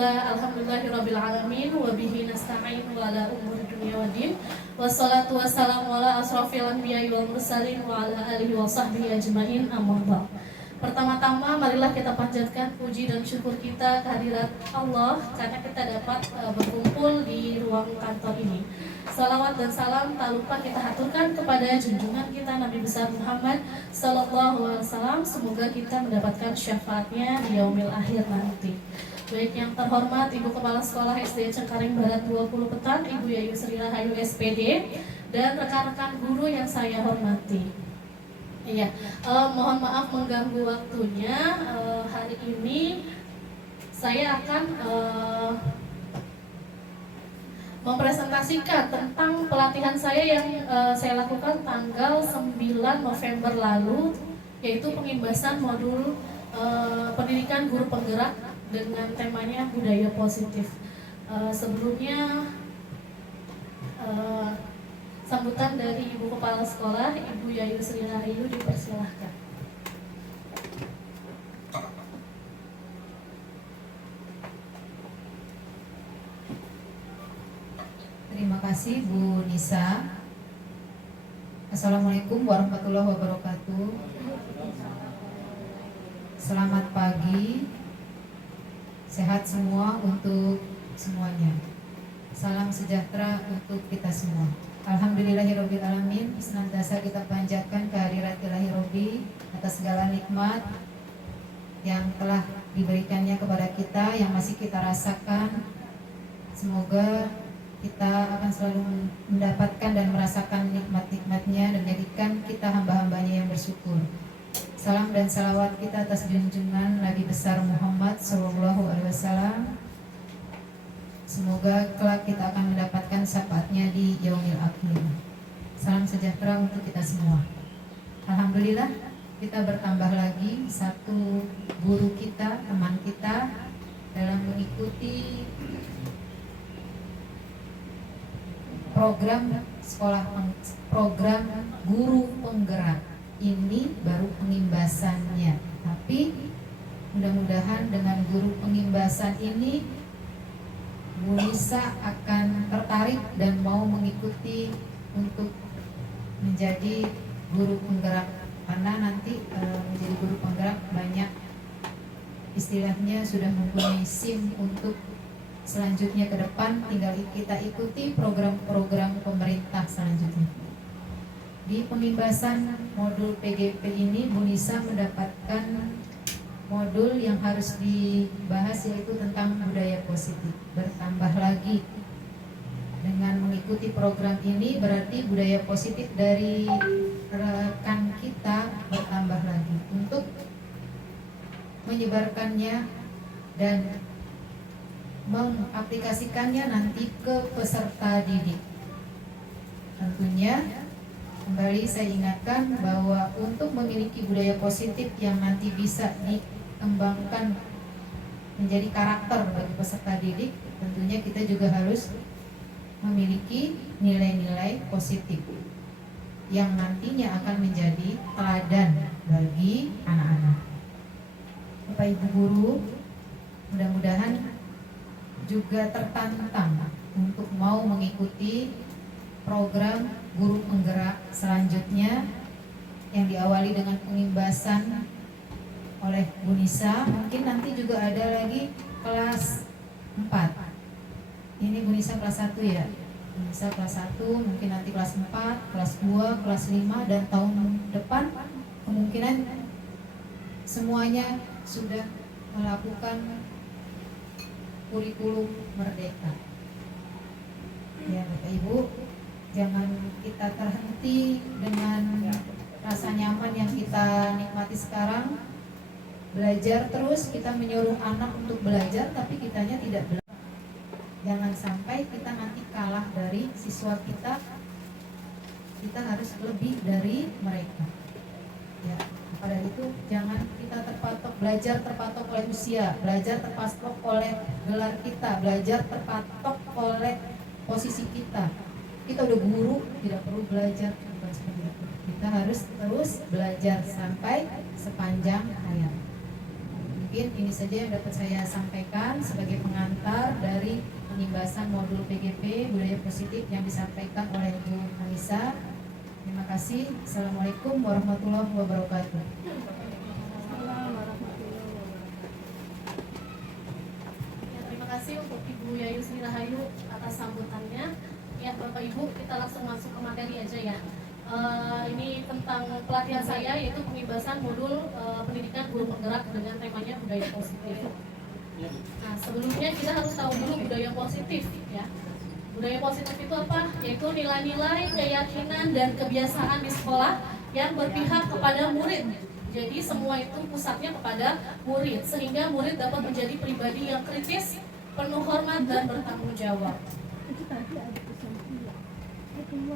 Bismillah, alhamdulillahirabbil alamin wa bihi nasta'in wa ala umuri dunya waddin. Wassalatu wassalamu ala asrofil anbiya'i wal mursalin wa ala alihi wa sahbihi ajmain, amma ba'd. Pertama-tama marilah kita panjatkan puji dan syukur kita kehadirat Allah karena kita dapat berkumpul di ruang kantor ini. Salawat dan salam tak lupa kita haturkan kepada junjungan kita Nabi besar Muhammad sallallahu alaihi wasallam. Semoga kita mendapatkan syafaatnya di yaumil akhir nanti. Baik yang terhormat Ibu Kepala Sekolah SD Cengkareng Barat 20 Petan, Ibu Yayu Sri Rahayu SPD, dan rekan-rekan guru yang saya hormati. Iya, mohon maaf mengganggu waktunya. Hari ini saya akan mempresentasikan tentang pelatihan saya yang saya lakukan tanggal 9 November lalu, yaitu pengimbasan modul pendidikan guru penggerak dengan temanya budaya positif. Sebelumnya sambutan dari Ibu Kepala Sekolah, Ibu Yayu Sri Rahayu, dipersilahkan. Terima kasih Bu Nisa. Assalamualaikum warahmatullahi wabarakatuh. Selamat pagi. Sehat semua untuk semuanya. Salam sejahtera untuk kita semua. Alhamdulillahirabbil alamin. Senantiasa kita panjatkan kehadirat Ilahi Robbi atas segala nikmat yang telah diberikannya kepada kita, yang masih kita rasakan. Semoga kita akan selalu mendapatkan dan merasakan nikmat-nikmatnya dan menjadikan kita hamba-hambanya yang bersyukur. Salam dan salawat kita atas junjungan Nabi besar Muhammad SAW. Semoga kelak kita akan mendapatkan syafaatnya di yaumil akhir. Salam sejahtera untuk kita semua. Alhamdulillah, kita bertambah lagi satu guru kita, teman kita dalam mengikuti program guru penggerak. Ini baru pengimbasannya, tapi mudah-mudahan dengan guru pengimbasan ini Bu Nisa akan tertarik dan mau mengikuti untuk menjadi guru penggerak, karena nanti menjadi guru penggerak banyak istilahnya sudah mempunyai SIM untuk selanjutnya ke depan, tinggal kita ikuti program-program pemerintah selanjutnya. Di pengimbasan modul PGP ini Bu Nisa mendapatkan modul yang harus dibahas, yaitu tentang budaya positif. Bertambah lagi dengan mengikuti program ini, berarti budaya positif dari rekan kita bertambah lagi untuk menyebarkannya dan mengaplikasikannya nanti ke peserta didik. Tentunya kembali saya ingatkan bahwa untuk memiliki budaya positif yang nanti bisa dikembangkan menjadi karakter bagi peserta didik, tentunya kita juga harus memiliki nilai-nilai positif yang nantinya akan menjadi teladan bagi anak-anak. Bapak Ibu guru, mudah-mudahan juga tertantang untuk mau mengikuti program guru penggerak selanjutnya yang diawali dengan pengimbasan oleh Bu Nisa. Mungkin nanti juga ada lagi kelas 4. Ini Bu Nisa kelas 1 ya. Bu Nisa kelas 1, mungkin nanti kelas 4, kelas 2, kelas 5, dan tahun depan kemungkinan semuanya sudah melakukan kurikulum merdeka. Ya Bapak Ibu, jangan kita terhenti dengan rasa nyaman yang kita nikmati sekarang. Belajar terus, kita menyuruh anak untuk belajar tapi kitanya tidak belajar. Jangan sampai kita nanti kalah dari siswa kita. Kita harus lebih dari mereka. Ya, pada itu jangan kita belajar terpatok oleh usia, belajar terpatok oleh gelar kita, belajar terpatok oleh posisi kita. Kita udah guru, tidak perlu belajar, bukan seperti itu. Kita harus terus belajar sampai sepanjang hayat. mungkin ini saja yang dapat saya sampaikan sebagai pengantar dari penimbasan modul PGP budaya positif yang disampaikan oleh Bu Anissa. Terima kasih. Assalamualaikum warahmatullahi wabarakatuh. Ya, terima kasih untuk Ibu Yayu Sri Rahayu atas sambutannya. Ya Bapak Ibu, kita langsung masuk ke materi aja ya. Ini tentang pelatihan saya, yaitu pengibasan modul pendidikan guru penggerak dengan temanya budaya positif. Nah, sebelumnya kita harus tahu dulu budaya positif ya. Budaya positif itu apa? Yaitu nilai-nilai, keyakinan, dan kebiasaan di sekolah yang berpihak kepada murid. Jadi semua itu pusatnya kepada murid, sehingga murid dapat menjadi pribadi yang kritis, penuh hormat, dan bertanggung jawab.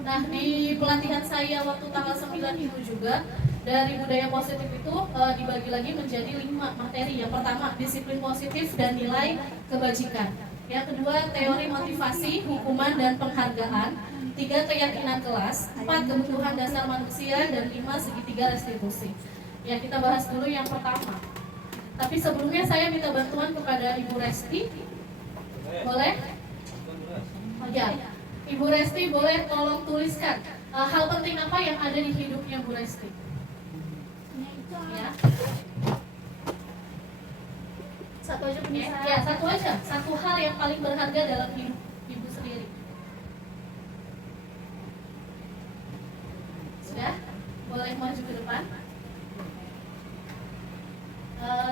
Nah, di pelatihan saya waktu tanggal 9 itu juga, dari budaya positif itu dibagi lagi menjadi 5 materi. Yang pertama, disiplin positif dan nilai kebajikan. Yang kedua, teori motivasi, hukuman, dan penghargaan. 3, keyakinan kelas. 4, kebutuhan dasar manusia. Dan 5, segitiga restitusi. Ya, kita bahas dulu yang pertama. Tapi sebelumnya saya minta bantuan kepada Ibu Resti. Boleh? Oh ya, Ibu Resti boleh tolong tuliskan hal penting apa yang ada di hidupnya Bu Resti. Ya. Satu aja penulisan. Ya, satu aja. Satu hal yang paling berharga dalam hidup Ibu sendiri. Sudah? Boleh maju ke depan.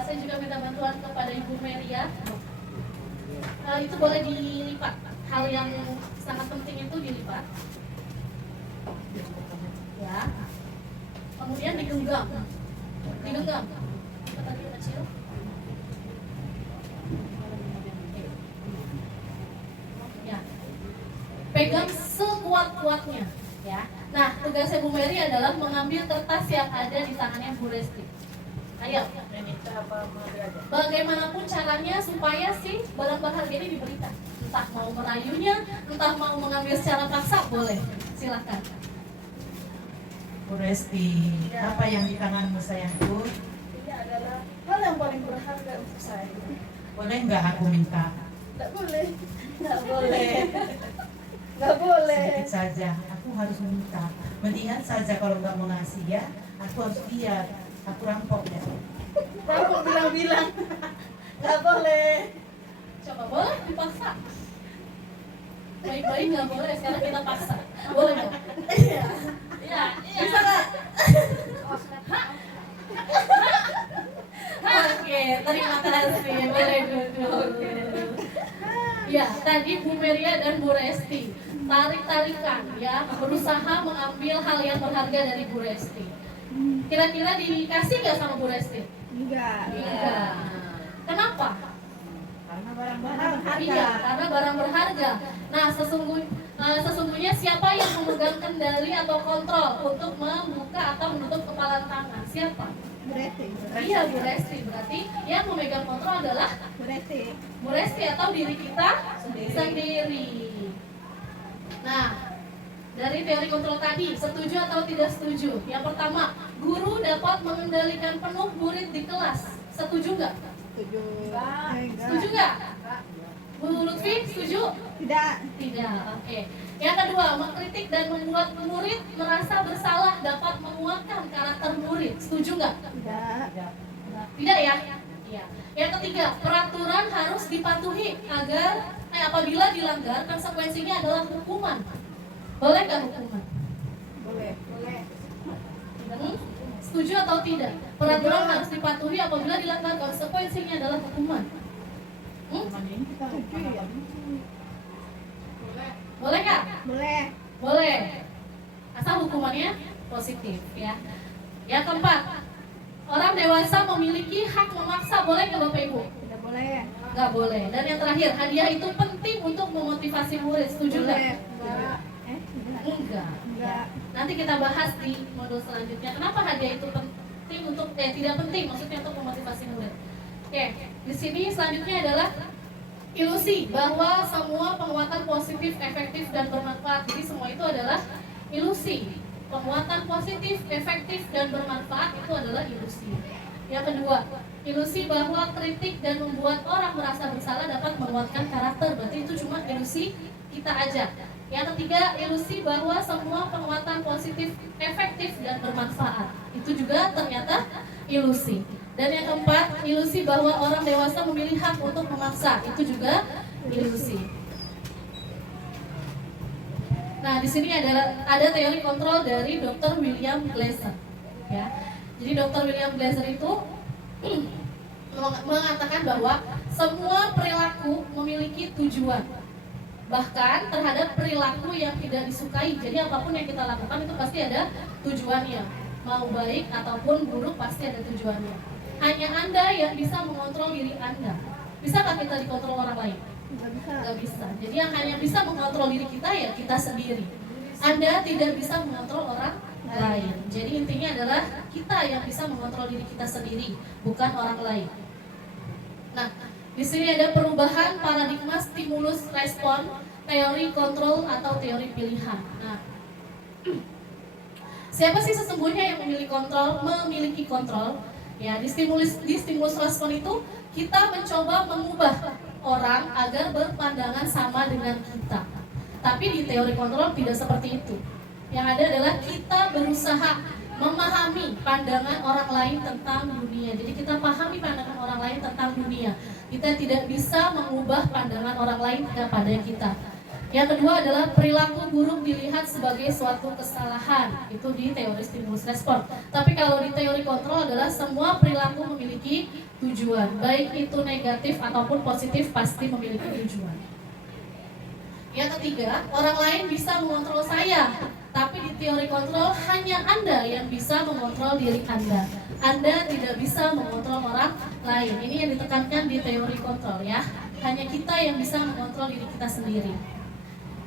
Saya juga minta bantuan kepada Ibu Meria. Itu boleh dilipat. Hal yang sangat penting itu dilipat. Ya. Kemudian digenggam. Digenggam. Apa tadi kecil? Ya. Pegang sekuat-kuatnya. Ya. Nah, tugasnya Bu Mary adalah mengambil kertas yang ada di tangannya Bu Resti. Ayo. Bagaimanapun caranya supaya si barang berharga ini diberikan. Entah mau merayunya, entah mau mengambil secara paksa, boleh. Silakan. Bu Resti, apa yang di tanganmu sayangku? Ini adalah hal yang paling berharga untuk saya. Boleh nggak aku minta? Tidak boleh. Tidak boleh. Tidak boleh. Sedikit saja, aku harus minta. Mendingan saja kalau nggak mau ngasih ya, aku harus lihat. Aku rampok ya. Rampok bilang-bilang. Tidak boleh. Coba boleh dipaksa. Baik-baik nggak boleh, sekarang kita paksa. Boleh nggak? Iya. Iya. Bisa nggak? Oke, terima kasih. Boleh duduk. Ya, tadi Bu Meria dan Bu Resti tarik-tarikan ya, berusaha mengambil hal yang berharga dari Bu Resti. Kira-kira dikasih nggak sama Bu Resti? Enggak. Enggak. Kenapa? Karena barang berharga. Iya, karena barang berharga. Nah, sesungguhnya siapa yang memegang kendali atau kontrol untuk membuka atau menutup kepalan tangan? Siapa? Berarti. Iya, Bu Resti. Berarti yang memegang kontrol adalah Berarti. Bu Resti atau diri kita sendiri. Nah, dari teori kontrol tadi, setuju atau tidak setuju? Yang pertama, guru dapat mengendalikan penuh murid di kelas. Setuju nggak? Setuju. Setuju nggak? Bu Lutfi, setuju? Tidak. Tidak, oke. Yang kedua, mengkritik dan membuat murid merasa bersalah dapat menguatkan karakter murid. Setuju nggak? Tidak. Tidak ya? Iya. Yang ketiga, peraturan harus dipatuhi agar apabila dilanggar konsekuensinya adalah hukuman. Boleh nggak hukuman? Boleh. Boleh. Setuju atau tidak? Peraturan harus dipatuhi apabila dilanggar konsekuensinya adalah hukuman. Setuju ya. Boleh nggak? Boleh. Boleh. Asal hukumannya positif ya. Yang keempat, orang dewasa memiliki hak memaksa. Boleh nggak Bapak Ibu? Tidak boleh. Nggak boleh. Dan yang terakhir, hadiah itu penting untuk memotivasi murid. Setuju nggak? Boleh. Enggak. Enggak. Enggak. Nanti kita bahas di modul selanjutnya. Kenapa hadiah itu penting untuk tidak penting, maksudnya untuk memotivasi murid. Oke, di sini selanjutnya adalah ilusi bahwa semua penguatan positif, efektif, dan bermanfaat. Jadi semua itu adalah ilusi. Penguatan positif, efektif, dan bermanfaat itu adalah ilusi. Yang kedua, ilusi bahwa kritik dan membuat orang merasa bersalah dapat menguatkan karakter. Berarti itu cuma ilusi kita aja. Yang ketiga, ilusi bahwa semua penguatan positif efektif dan bermanfaat. Itu juga ternyata ilusi. Dan yang keempat, ilusi bahwa orang dewasa memilih hak untuk memaksa. Itu juga ilusi. Nah, di sini ada teori kontrol dari Dr. William Glasser. Ya. Jadi Dr. William Glasser itu mengatakan bahwa semua perilaku memiliki tujuan. Bahkan terhadap perilaku yang tidak disukai. Jadi apapun yang kita lakukan itu pasti ada tujuannya. Mau baik ataupun buruk pasti ada tujuannya. Hanya Anda yang bisa mengontrol diri Anda. Bisakah kita dikontrol orang lain? Nggak bisa. Jadi yang hanya bisa mengontrol diri kita ya kita sendiri. Anda tidak bisa mengontrol orang lain. Jadi intinya adalah kita yang bisa mengontrol diri kita sendiri, bukan orang lain. Nah, di sini ada perubahan paradigma stimulus respon, teori kontrol atau teori pilihan. Nah, siapa sih sesungguhnya yang memiliki kontrol? Ya, di stimulus respon itu kita mencoba mengubah orang agar berpandangan sama dengan kita. Tapi di teori kontrol tidak seperti itu. Yang ada adalah kita berusaha memahami pandangan orang lain tentang dunia. Jadi kita pahami pandangan orang lain tentang dunia. Kita tidak bisa mengubah pandangan orang lain kepada kita. Yang kedua adalah perilaku buruk dilihat sebagai suatu kesalahan. Itu di teori stimulus respon. Tapi kalau di teori kontrol adalah semua perilaku memiliki tujuan. Baik itu negatif ataupun positif pasti memiliki tujuan. Yang ketiga, orang lain bisa mengontrol saya. Tapi di teori kontrol hanya Anda yang bisa mengontrol diri Anda. Anda tidak bisa mengontrol orang lain. Ini yang ditekankan di teori kontrol ya. Hanya kita yang bisa mengontrol diri kita sendiri.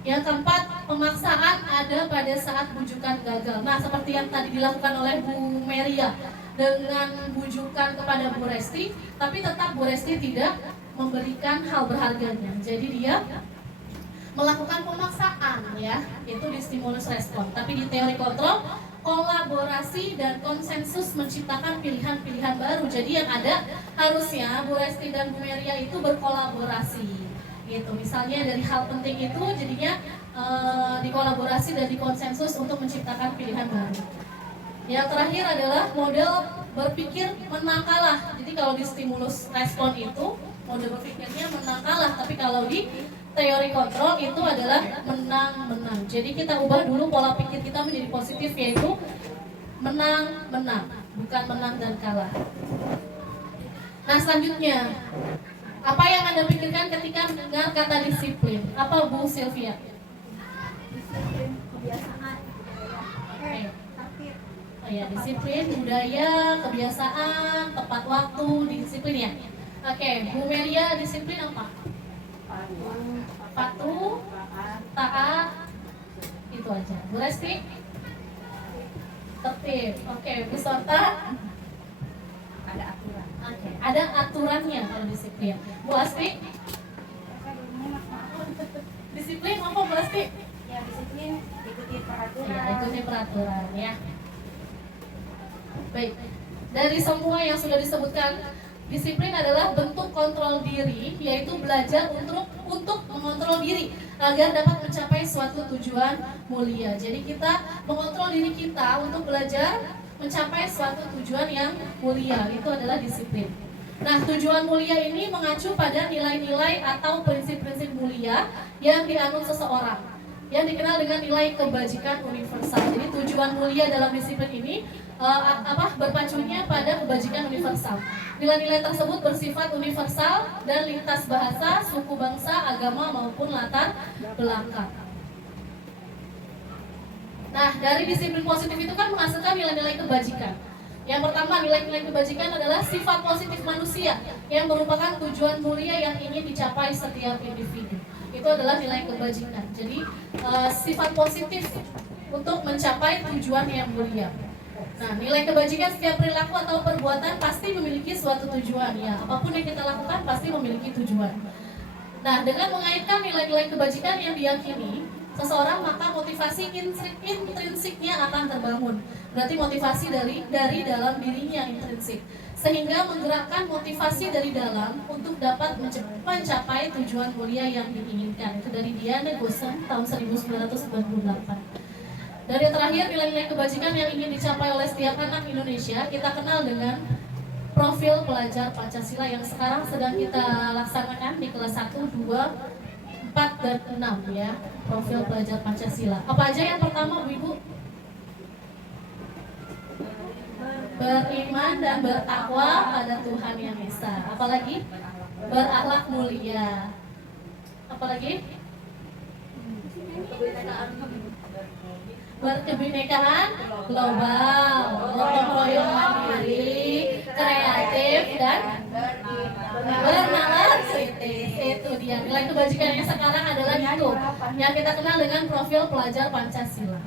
Yang keempat, pemaksaan ada pada saat bujukan gagal. Nah, seperti yang tadi dilakukan oleh Bu Meria dengan bujukan kepada Bu Resti, tapi tetap Bu Resti tidak memberikan hal berharganya. Jadi dia melakukan pemaksaan ya, itu di stimulus respon. Tapi di teori kontrol, kolaborasi dan konsensus menciptakan pilihan-pilihan baru. Jadi yang ada harusnya Bu Resti dan Bu Meria itu berkolaborasi. Gitu. Misalnya dari hal penting itu jadinya dikolaborasi dan dikonsensus untuk menciptakan pilihan baru. Yang terakhir adalah model berpikir menang kalah. Jadi kalau di stimulus respon itu model berpikirnya menang kalah, tapi kalau di teori kontrol itu adalah menang-menang. Jadi kita ubah dulu pola pikir kita menjadi positif, yaitu menang-menang, bukan menang dan kalah. Nah, selanjutnya, apa yang Anda pikirkan ketika mendengar kata disiplin? Apa Bu Sylvia? Disiplin, kebiasaan, budaya, tertib. Oh ya, disiplin, budaya, kebiasaan, tepat waktu, disiplin ya. Oke, Bu Meria, disiplin apa? Patuh, taat, itu aja. Bu Resti? Tertib. Oke, Bu Sorta? Ada aturan. Oke, ada aturannya kalau disiplin. Bu Asti? Disiplin apa Bu Asti? Ya, disiplin, ikuti peraturan. Ya, ikuti peraturan ya. Baik, dari semua yang sudah disebutkan, disiplin adalah bentuk kontrol diri, yaitu belajar untuk mengontrol diri agar dapat mencapai suatu tujuan mulia. Jadi kita mengontrol diri kita untuk belajar mencapai suatu tujuan yang mulia, itu adalah disiplin. Nah, tujuan mulia ini mengacu pada nilai-nilai atau prinsip-prinsip mulia yang dianut seseorang, yang dikenal dengan nilai kebajikan universal. Jadi tujuan mulia dalam disiplin ini berpacunya pada kebajikan universal. Nilai-nilai tersebut bersifat universal dan lintas bahasa, suku bangsa, agama maupun latar belakang. Nah, dari disiplin positif itu kan menghasilkan nilai-nilai kebajikan. Yang pertama, nilai-nilai kebajikan adalah sifat positif manusia yang merupakan tujuan mulia yang ingin dicapai setiap individu. Itu adalah nilai kebajikan. Jadi, sifat positif untuk mencapai tujuan yang mulia. Nah, nilai kebajikan setiap perilaku atau perbuatan pasti memiliki suatu tujuan ya. Apapun yang kita lakukan pasti memiliki tujuan. Nah, dengan mengaitkan nilai-nilai kebajikan yang diyakini, seseorang, maka motivasi intrinsiknya akan terbangun. Berarti motivasi dari dalam dirinya intrinsik, sehingga menggerakkan motivasi dari dalam untuk dapat mencapai tujuan mulia yang diinginkan. Itu dari Diana Goshen tahun 1998. Dan yang terakhir, nilai-nilai kebajikan yang ingin dicapai oleh setiap anak Indonesia, kita kenal dengan profil pelajar Pancasila yang sekarang sedang kita laksanakan di kelas 1, 2, 4, dan 6 ya. Profil pelajar Pancasila. Apa aja yang pertama, Bu Ibu? Beriman dan bertakwa pada Tuhan Yang Esa. Apalagi? Berakhlak mulia. Apalagi? Berkebinekaan global, gotong royong mandiri, kreatif, dan bernalar kritis. Itu dia nilai kebajikan yang sekarang adalah itu yang kita kenal dengan profil pelajar Pancasila.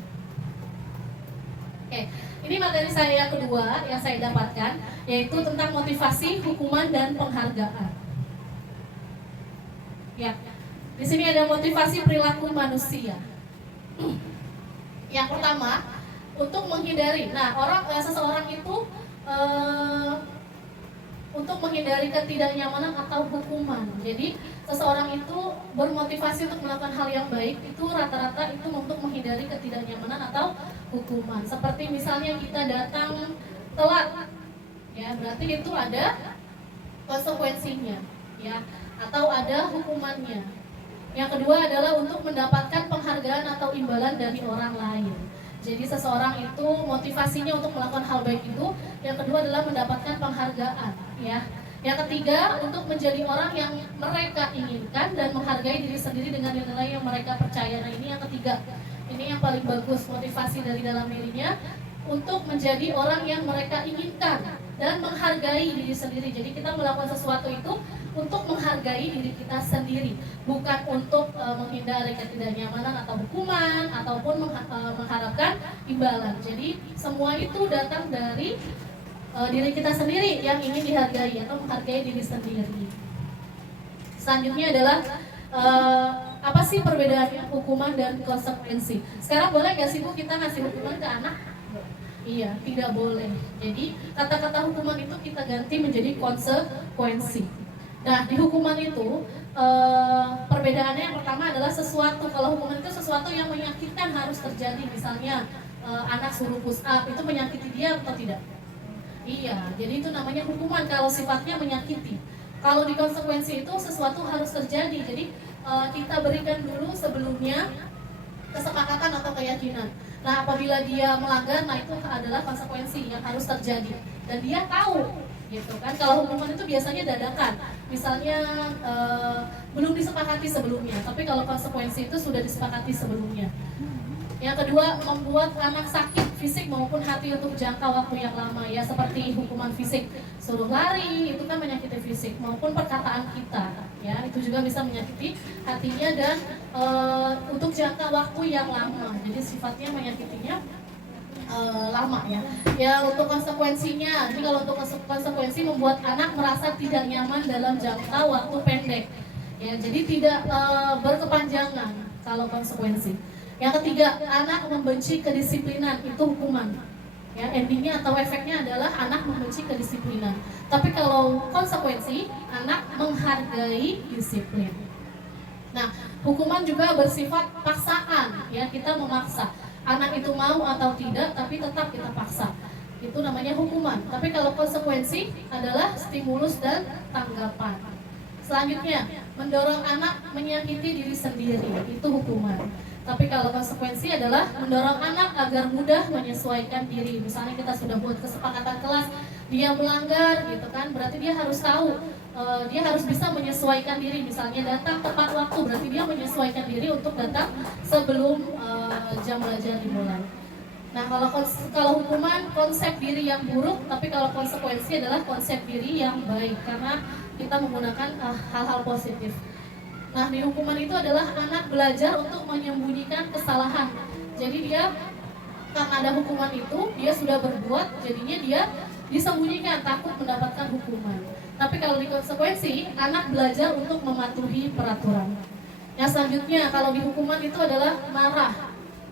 Oke, ini materi saya yang kedua yang saya dapatkan, yaitu tentang motivasi, hukuman, dan penghargaan. Ya, di sini ada motivasi perilaku manusia. Yang pertama, untuk menghindari. Nah, seseorang itu untuk menghindari ketidaknyamanan atau hukuman. Jadi, seseorang itu bermotivasi untuk melakukan hal yang baik itu rata-rata itu untuk menghindari ketidaknyamanan atau hukuman. Seperti misalnya kita datang telat, ya berarti itu ada konsekuensinya, ya, atau ada hukumannya. Yang kedua adalah untuk mendapatkan penghargaan atau imbalan dari orang lain. Jadi seseorang itu motivasinya untuk melakukan hal baik itu, yang kedua adalah mendapatkan penghargaan, ya. Yang ketiga, untuk menjadi orang yang mereka inginkan dan menghargai diri sendiri dengan nilai yang mereka percaya. Nah, ini yang ketiga. Ini yang paling bagus, motivasi dari dalam dirinya untuk menjadi orang yang mereka inginkan dan menghargai diri sendiri. Jadi kita melakukan sesuatu itu untuk menghargai diri kita sendiri, bukan untuk menghindari ketidaknyamanan atau hukuman ataupun mengharapkan imbalan. Jadi semua itu datang dari diri kita sendiri yang ingin dihargai atau menghargai diri sendiri. Selanjutnya adalah apa sih perbedaannya hukuman dan konsekuensi? Sekarang boleh nggak sih Bu kita ngasih hukuman ke anak? Iya, tidak boleh. Jadi kata-kata hukuman itu kita ganti menjadi konsekuensi. Nah, di hukuman itu perbedaannya yang pertama adalah sesuatu. Kalau hukuman itu sesuatu yang menyakitkan harus terjadi. Misalnya anak suruh push up, itu menyakiti dia atau tidak? Iya, jadi itu namanya hukuman kalau sifatnya menyakiti. Kalau di konsekuensi itu sesuatu harus terjadi. Jadi kita berikan dulu sebelumnya kesepakatan atau keyakinan. Nah, apabila dia melanggar, nah itu adalah konsekuensi yang harus terjadi. Dan dia tahu, gitu kan. Kalau hukuman itu biasanya dadakan. Misalnya belum disepakati sebelumnya, tapi kalau konsekuensi itu sudah disepakati sebelumnya. Yang kedua, membuat anak sakit fisik maupun hati untuk jangka waktu yang lama, ya seperti hukuman fisik, suruh lari, itu kan menyakiti fisik, maupun perkataan kita, ya itu juga bisa menyakiti hatinya dan untuk jangka waktu yang lama. Jadi sifatnya menyakitinya lama, ya. Ya untuk konsekuensinya, jadi kalau untuk konsekuensi membuat anak merasa tidak nyaman dalam jangka waktu pendek, ya jadi tidak berkepanjangan kalau konsekuensi. Yang ketiga, anak membenci kedisiplinan, itu hukuman. Ya, endingnya atau efeknya adalah anak membenci kedisiplinan. Tapi kalau konsekuensi, anak menghargai disiplin. Nah, hukuman juga bersifat paksaan, ya kita memaksa. Anak itu mau atau tidak, tapi tetap kita paksa. Itu namanya hukuman. Tapi kalau konsekuensi adalah stimulus dan tanggapan. Selanjutnya, mendorong anak menyakiti diri sendiri, itu hukuman. Tapi kalau konsekuensi adalah mendorong anak agar mudah menyesuaikan diri. Misalnya kita sudah buat kesepakatan kelas, dia melanggar gitu kan, berarti dia harus tahu, dia harus bisa menyesuaikan diri. Misalnya datang tepat waktu, berarti dia menyesuaikan diri untuk datang sebelum jam belajar dimulai. Nah, kalau hukuman konsep diri yang buruk, tapi kalau konsekuensi adalah konsep diri yang baik karena kita menggunakan hal-hal positif. Nah, di hukuman itu adalah anak belajar untuk menyembunyikan kesalahan. Jadi dia karena ada hukuman itu, dia sudah berbuat, jadinya dia disembunyikan, takut mendapatkan hukuman. Tapi kalau di konsekuensi, anak belajar untuk mematuhi peraturan. Yang selanjutnya kalau di hukuman itu adalah marah,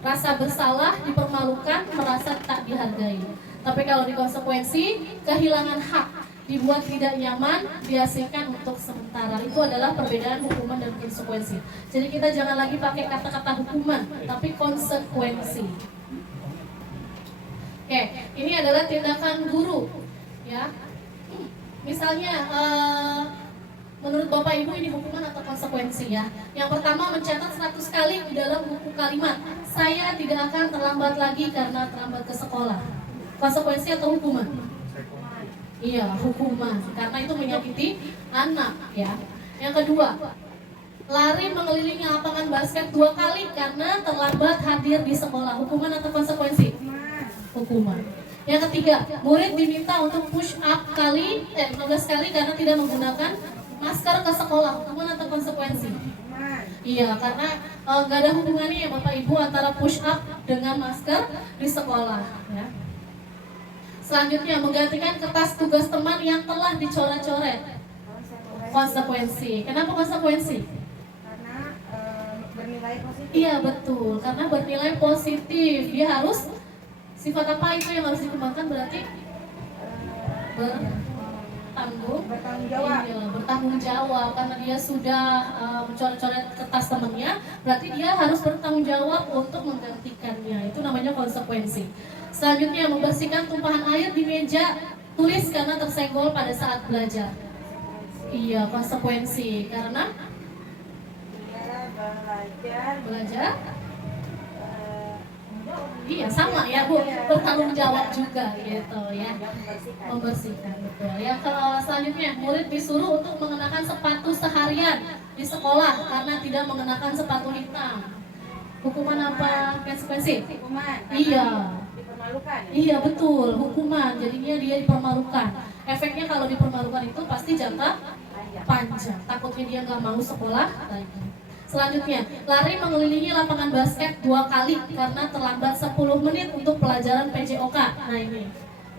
rasa bersalah, dipermalukan, merasa tak dihargai. Tapi kalau di konsekuensi, kehilangan hak, dibuat tidak nyaman, diasingkan untuk sementara. Itu adalah perbedaan hukuman dan konsekuensi. Jadi kita jangan lagi pakai kata-kata hukuman, tapi konsekuensi. Oke, ini adalah tindakan guru, ya. Misalnya, menurut Bapak Ibu ini hukuman atau konsekuensi ya? Yang pertama mencatat 100 kali di dalam buku kalimat, saya tidak akan terlambat lagi karena terlambat ke sekolah. Konsekuensi atau hukuman? Iya, hukuman, karena itu menyakiti anak ya. Yang kedua, lari mengelilingi lapangan basket 2 kali karena terlambat hadir di sekolah. Hukuman atau konsekuensi? Hukuman. Yang ketiga, murid diminta untuk push up 15 kali karena tidak menggunakan masker ke sekolah. Hukuman atau konsekuensi? Iya, karena nggak ada hubungannya ya Bapak Ibu antara push up dengan masker di sekolah ya. Selanjutnya, menggantikan kertas tugas teman yang telah dicoret-coret. Konsekuensi. Kenapa konsekuensi? Karena bernilai positif. Iya betul, karena bernilai positif. Dia harus sifat apa itu yang harus dikembangkan berarti? Bertanggung jawab. Iya, bertanggung jawab karena dia sudah mencoret-coret kertas temannya, berarti dia harus bertanggung jawab untuk menggantikannya. Itu namanya konsekuensi. Selanjutnya, membersihkan tumpahan air di meja tulis karena tersenggol pada saat belajar. Iya, konsekuensi karena belajar. Iya sama ya Bu, bertanggung jawab juga gitu ya, membersihkan betul ya. Kalau selanjutnya, murid disuruh untuk mengenakan sepatu seharian di sekolah karena tidak mengenakan sepatu hitam. Hukuman apa? Konsekuensi? Hukuman. Iya. Dipermalukan. Iya betul, hukuman. Jadinya dia dipermalukan. Efeknya kalau dipermalukan itu pasti jangka panjang. Takutnya dia nggak mau sekolah lagi. Selanjutnya, lari mengelilingi lapangan basket 2 kali karena terlambat 10 menit untuk pelajaran PJOK. Nah ini,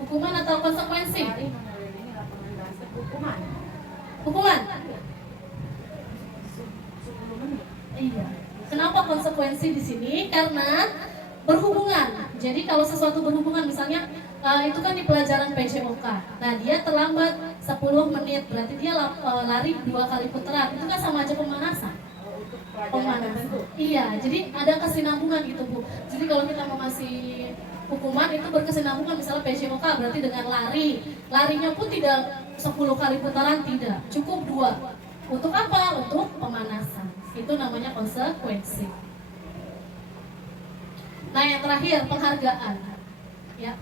hukuman atau konsekuensi? Lari mengelilingi lapangan basket. Hukuman. Hukuman? 10 menit. Iya. Kenapa konsekuensi di sini? Karena berhubungan. Jadi kalau sesuatu berhubungan, misalnya itu kan di pelajaran PJOK. Nah dia terlambat 10 menit, berarti dia lari 2 kali putaran. Itu kan sama aja pemanasan. Pemanasan. Iya, jadi ada kesinambungan gitu Bu. Jadi kalau kita mau ngasih hukuman itu berkesinambungan, misalnya PJOK berarti dengan lari. Larinya pun tidak 10 kali putaran, tidak. Cukup 2. Untuk apa? Untuk pemanasan. Itu namanya konsekuensi. Nah yang terakhir, penghargaan ya.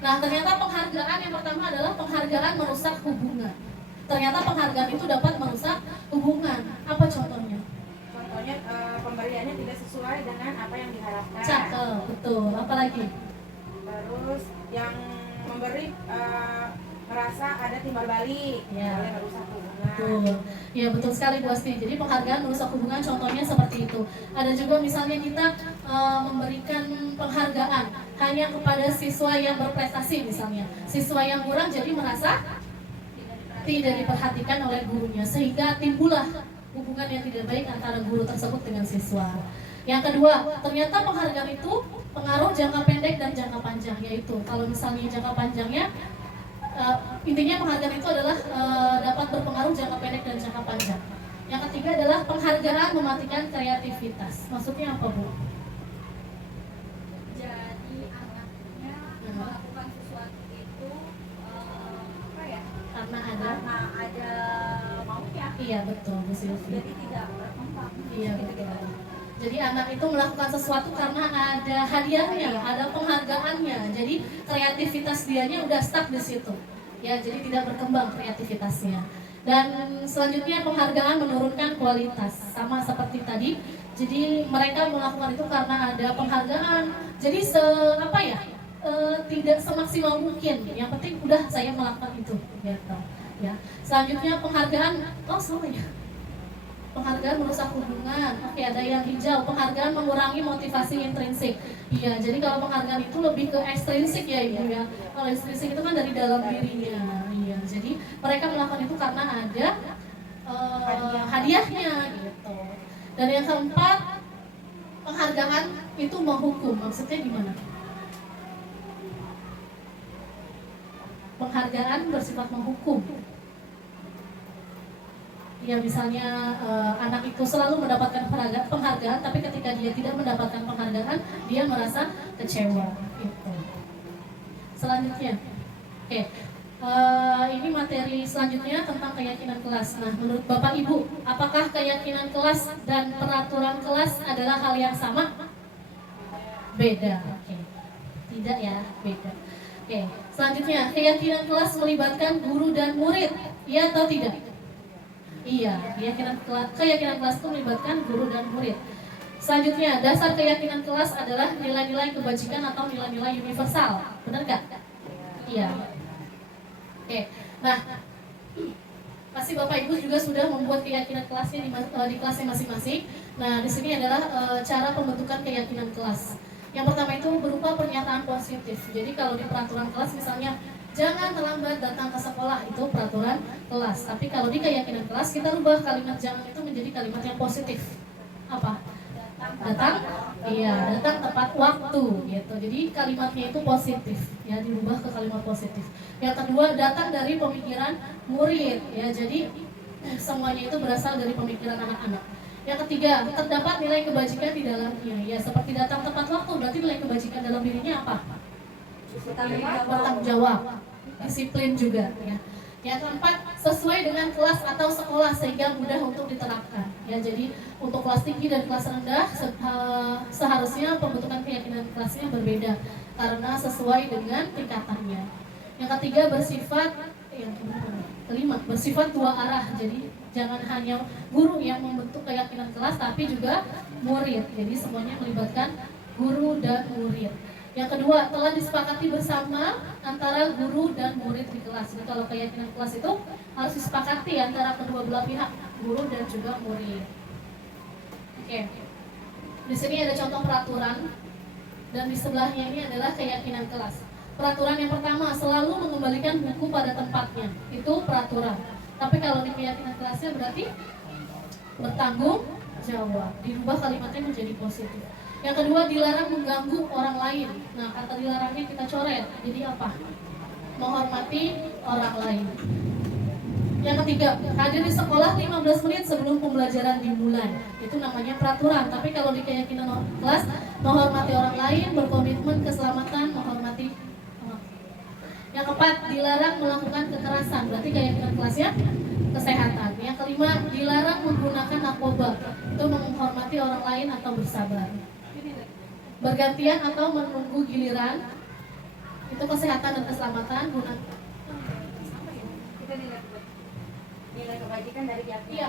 Nah ternyata penghargaan yang pertama adalah penghargaan merusak hubungan. Ternyata penghargaan itu dapat merusak hubungan. Apa contohnya? Contohnya pemberiannya tidak sesuai dengan apa yang diharapkan. Cakep, betul. Apalagi? Terus yang memberi merasa ada timbal balik, Ya. boleh merusak hubungan. Betul. Ya betul sekali Bu Asti. Jadi penghargaan merusak hubungan contohnya seperti itu. Ada juga misalnya kita memberikan penghargaan hanya kepada siswa yang berprestasi misalnya. Siswa yang kurang jadi merasa tidak diperhatikan oleh gurunya sehingga timbullah hubungan yang tidak baik antara guru tersebut dengan siswa. Yang kedua, ternyata penghargaan itu pengaruh jangka pendek dan jangka panjang, yaitu kalau misalnya jangka panjangnya intinya penghargaan itu adalah dapat berpengaruh jangka pendek dan jangka panjang. Yang ketiga adalah penghargaan mematikan kreativitas. Maksudnya apa Bu? Jadi anaknya melakukan sesuatu itu Karena karena ada maunya, Iya betul Bu Silvi. jadi tidak berkembang. Iya betul. Jadi anak itu melakukan sesuatu karena ada hadiahnya, ada penghargaannya. Jadi kreativitas dianya udah stuck di situ. Ya, jadi tidak berkembang kreativitasnya. Dan selanjutnya penghargaan menurunkan kualitas. Sama seperti tadi. Jadi mereka melakukan itu karena ada penghargaan. Jadi tidak semaksimal mungkin. Yang penting udah saya melakukan itu, gitu. Ya. Selanjutnya penghargaan. Oh, sama ya. Penghargaan merusak hubungan. Oke, ada yang hijau. Penghargaan mengurangi motivasi intrinsik. Iya, jadi kalau penghargaan itu lebih ke ekstrinsik ya Ibu ya. Kalau ekstrinsik itu kan dari dalam dirinya. Iya, jadi mereka melakukan itu karena ada hadiahnya gitu. Dan yang keempat, penghargaan itu menghukum. Maksudnya gimana? Penghargaan bersifat menghukum. Ya misalnya anak itu selalu mendapatkan penghargaan, tapi ketika dia tidak mendapatkan penghargaan, dia merasa kecewa. Itu. Selanjutnya, oke, ini materi selanjutnya tentang keyakinan kelas. Nah, menurut Bapak Ibu, apakah keyakinan kelas dan peraturan kelas adalah hal yang sama? Beda. Oke, tidak ya, beda. Oke, selanjutnya, keyakinan kelas melibatkan guru dan murid, iya atau tidak? Iya, keyakinan kelas itu melibatkan guru dan murid. Selanjutnya, dasar keyakinan kelas adalah nilai-nilai kebajikan atau nilai-nilai universal. Benar nggak? Iya. Oke. Nah, pasti Bapak Ibu juga sudah membuat keyakinan kelasnya di kelasnya masing-masing. Nah, di sini adalah cara pembentukan keyakinan kelas. Yang pertama itu berupa pernyataan positif. Jadi kalau di peraturan kelas misalnya, jangan terlambat datang ke sekolah, itu peraturan kelas. Tapi kalau di keyakinan kelas kita rubah kalimat jangan itu menjadi kalimat yang positif. Apa? Datang, iya, datang tepat waktu gitu. Jadi kalimatnya itu positif, ya, dirubah ke kalimat positif. Yang kedua, datang dari pemikiran murid, ya. Jadi semuanya itu berasal dari pemikiran anak-anak. Yang ketiga, terdapat nilai kebajikan di dalamnya. Ya, seperti datang tepat waktu, berarti nilai kebajikan dalam dirinya apa? Bertanggung jawab, disiplin juga, ya. Yang keempat, sesuai dengan kelas atau sekolah sehingga mudah untuk diterapkan. Ya, jadi untuk kelas tinggi dan kelas rendah seharusnya pembentukan keyakinan kelasnya berbeda karena sesuai dengan tingkatannya. Yang ketiga, kelima, bersifat dua arah. Jadi jangan hanya guru yang membentuk keyakinan kelas, tapi juga murid. Jadi semuanya melibatkan guru dan murid. Yang kedua, telah disepakati bersama antara guru dan murid di kelas. Jadi kalau keyakinan kelas itu harus disepakati antara kedua belah pihak, guru dan juga murid. Oke. Di sini ada contoh peraturan dan di sebelahnya ini adalah keyakinan kelas. Peraturan yang pertama, selalu mengembalikan buku pada tempatnya. Itu peraturan. Tapi kalau di keyakinan kelasnya berarti bertanggung jawab. Dirubah kalimatnya menjadi positif. Yang kedua, dilarang mengganggu orang lain. Nah, kata dilarangnya kita coret. Jadi apa? Menghormati orang lain. Yang ketiga, hadir di sekolah 15 menit sebelum pembelajaran dimulai. Itu namanya peraturan. Tapi kalau di keyakinan kelas, menghormati orang lain, berkomitmen keselamatan, menghormati. Yang keempat, dilarang melakukan kekerasan. Berarti keyakinan kelasnya kesehatan. Yang kelima, dilarang menggunakan narkoba. Itu menghormati orang lain atau bersabar. Bergantian atau menunggu giliran, itu kesehatan dan keselamatan. Nilai kebajikan dari keyakinan. Iya,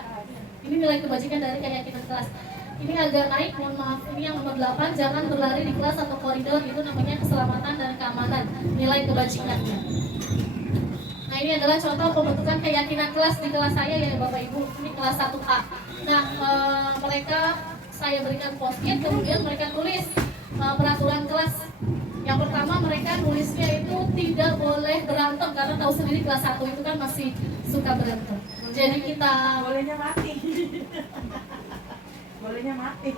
ini nilai kebajikan dari keyakinan kelas. Ini agak naik, mohon maaf. Ini yang nomor 8, jangan berlari di kelas atau koridor. Itu namanya keselamatan dan keamanan, nilai kebajikannya. Nah, ini adalah contoh pembentukan keyakinan kelas di kelas saya ya Bapak Ibu. Ini kelas 1A. Nah, saya berikan post-it, kemudian mereka tulis peraturan kelas. Yang pertama, mereka nulisnya itu tidak boleh berantem, karena tahu sendiri kelas 1 itu kan masih suka berantem. Jadi kita Bolehnya mati. Bolehnya mati.